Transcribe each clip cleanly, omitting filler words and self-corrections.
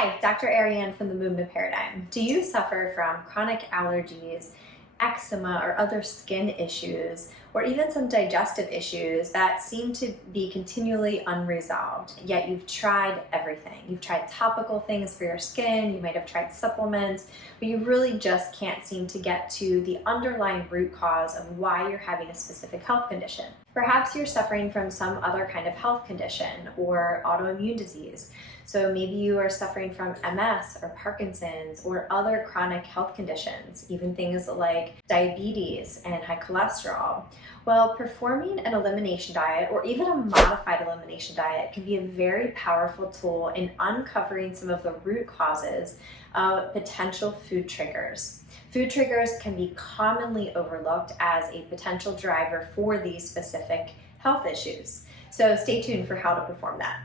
Hi, Dr. Ariane from the Movement Paradigm. Do you suffer from chronic allergies, eczema, or other skin issues, or even some digestive issues that seem to be continually unresolved, yet you've tried everything? You've tried topical things for your skin, you might have tried supplements, but you really just can't seem to get to the underlying root cause of why you're having a specific health condition. Perhaps you're suffering from some other kind of health condition or autoimmune disease. So maybe you are suffering from MS or Parkinson's or other chronic health conditions, even things like diabetes and high cholesterol. Well, performing an elimination diet or even a modified elimination diet can be a very powerful tool in uncovering some of the root causes of potential food triggers. Food triggers can be commonly overlooked as a potential driver for these specific health issues. So stay tuned for how to perform that.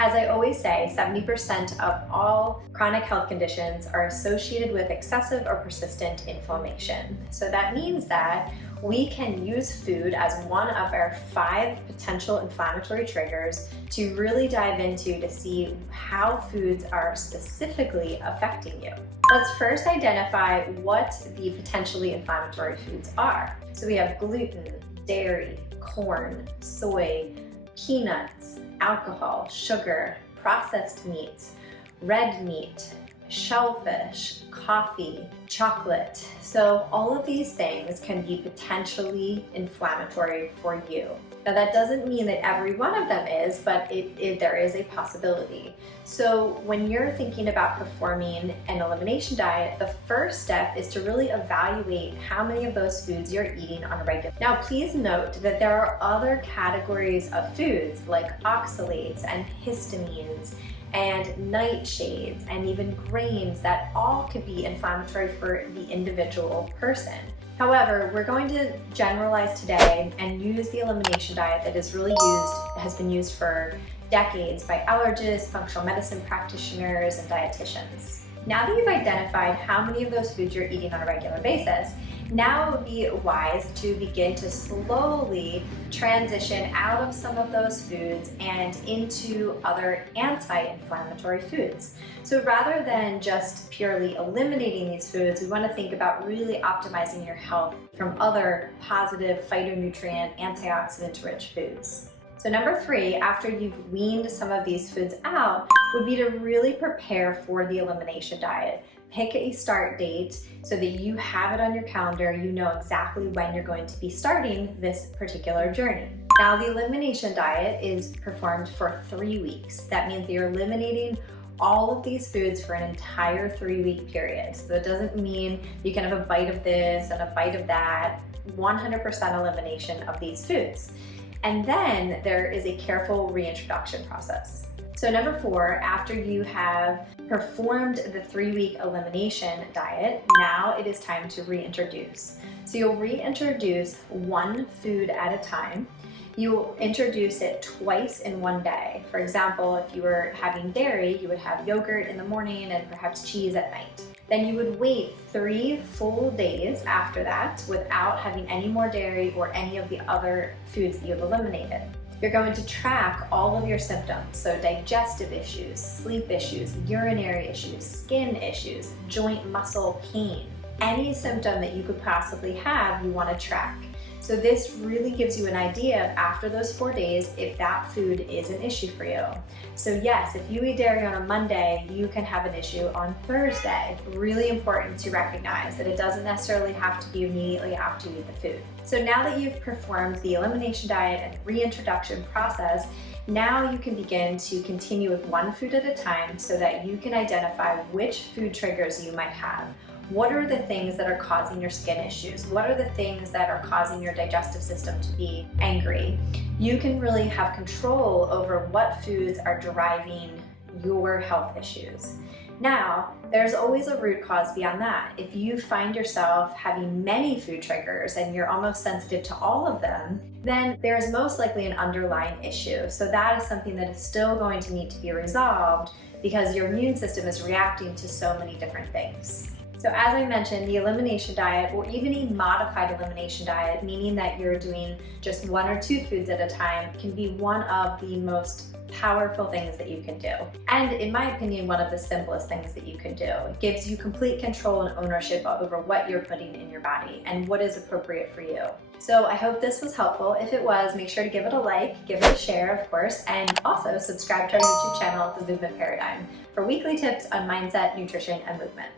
As I always say, 70% of all chronic health conditions are associated with excessive or persistent inflammation. So that means that we can use food as one of our 5 potential inflammatory triggers to really dive into to see how foods are specifically affecting you. Let's first identify what the potentially inflammatory foods are. So we have gluten, dairy, corn, soy, peanuts, alcohol, sugar, processed meats, red meat, shellfish, coffee, chocolate. So all of these things can be potentially inflammatory for you. Now that doesn't mean that every one of them is, but there is a possibility. So when you're thinking about performing an elimination diet, the first step is to really evaluate how many of those foods you're eating on a regular. Now please note that there are other categories of foods like oxalates and histamines and nightshades and even grains that all could be inflammatory for the individual person. However, we're going to generalize today and use the elimination diet that has been used for decades by allergists, functional medicine practitioners, and dietitians. Now that you've identified how many of those foods you're eating on a regular basis, now it would be wise to begin to slowly transition out of some of those foods and into other anti-inflammatory foods. So rather than just purely eliminating these foods, we want to think about really optimizing your health from other positive phytonutrient, antioxidant-rich foods. So number 3, after you've weaned some of these foods out, would be to really prepare for the elimination diet. Pick a start date so that you have it on your calendar, you know exactly when you're going to be starting this particular journey. Now the elimination diet is performed for 3 weeks. That means that you're eliminating all of these foods for an entire 3-week period. So it doesn't mean you can have a bite of this and a bite of that, 100% elimination of these foods. And then there is a careful reintroduction process. So number 4, after you have performed the 3-week elimination diet, now it is time to reintroduce. So you'll reintroduce one food at a time. You'll introduce it twice in one day. For example, if you were having dairy, you would have yogurt in the morning and perhaps cheese at night. Then you would wait 3 full days after that without having any more dairy or any of the other foods that you've eliminated. You're going to track all of your symptoms, so digestive issues, sleep issues, urinary issues, skin issues, joint muscle pain. Any symptom that you could possibly have, you want to track. So this really gives you an idea of after those 4 days if that food is an issue for you. So yes, if you eat dairy on a Monday, you can have an issue on Thursday. Really important to recognize that it doesn't necessarily have to be immediately after you eat the food. So now that you've performed the elimination diet and reintroduction process, now you can begin to continue with one food at a time so that you can identify which food triggers you might have. What are the things that are causing your skin issues? What are the things that are causing your digestive system to be angry? You can really have control over what foods are driving your health issues. Now, there's always a root cause beyond that. If you find yourself having many food triggers and you're almost sensitive to all of them, then there's most likely an underlying issue. So that is something that is still going to need to be resolved because your immune system is reacting to so many different things. So as I mentioned, the elimination diet, or even a modified elimination diet, meaning that you're doing just 1 or 2 foods at a time, can be one of the most powerful things that you can do. And in my opinion, one of the simplest things that you can do. It gives you complete control and ownership over what you're putting in your body and what is appropriate for you. So I hope this was helpful. If it was, make sure to give it a like, give it a share, of course, and also subscribe to our YouTube channel, The Movement Paradigm, for weekly tips on mindset, nutrition, and movement.